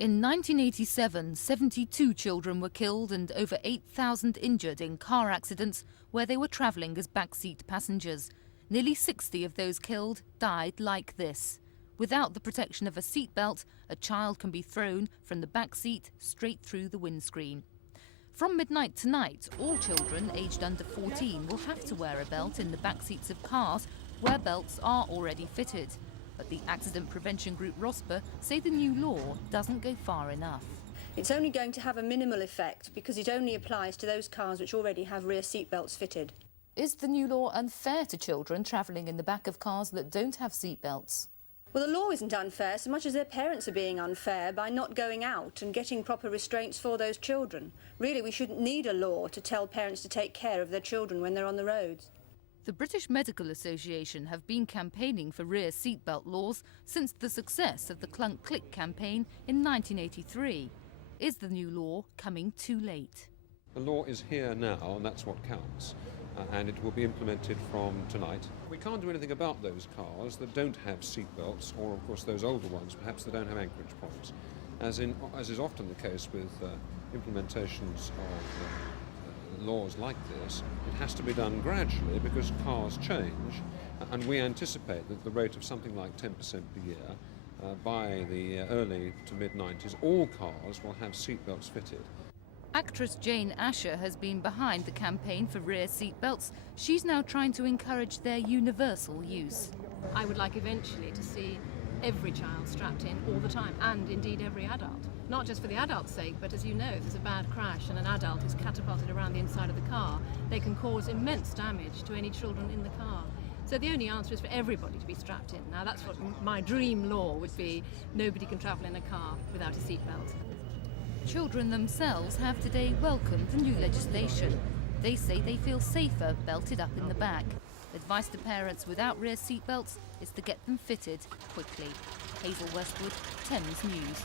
In 1987, 72 children were killed and over 8,000 injured in car accidents where they were travelling as backseat passengers. Nearly 60 of those killed died like this. Without the protection of a seatbelt, a child can be thrown from the back seat straight through the windscreen. From midnight tonight, all children aged under 14 will have to wear a belt in the back seats of cars where belts are already fitted. But the accident prevention group ROSPA say the new law doesn't go far enough. It's only going to have a minimal effect because it only applies to those cars which already have rear seatbelts fitted. Is the new law unfair to children travelling in the back of cars that don't have seatbelts? Well, the law isn't unfair so much as their parents are being unfair by not going out and getting proper restraints for those children. Really, we shouldn't need a law to tell parents to take care of their children when they're on the roads. The British Medical Association have been campaigning for rear seatbelt laws since the success of the Clunk Click campaign in 1983. Is the new law coming too late? The law is here now, and that's what counts, and it will be implemented from tonight. We can't do anything about those cars that don't have seatbelts, or of course those older ones, perhaps that don't have anchorage points. As is often the case with implementations of laws like this, it has to be done gradually because cars change, and we anticipate that the rate of something like 10% per year, by the early to mid-90s, all cars will have seatbelts fitted. Actress Jane Asher has been behind the campaign for rear seatbelts. She's now trying to encourage their universal use. I would like eventually to see every child strapped in all the time, and indeed every adult. Not just for the adult's sake, but as you know, if there's a bad crash and an adult is catapulted around the inside of the car, they can cause immense damage to any children in the car. So the only answer is for everybody to be strapped in. Now that's what my dream law would be. Nobody can travel in a car without a seatbelt. Children themselves have today welcomed the new legislation. They say they feel safer belted up in the back. Advice to parents without rear seatbelts is to get them fitted quickly. Hazel Westwood, Thames News.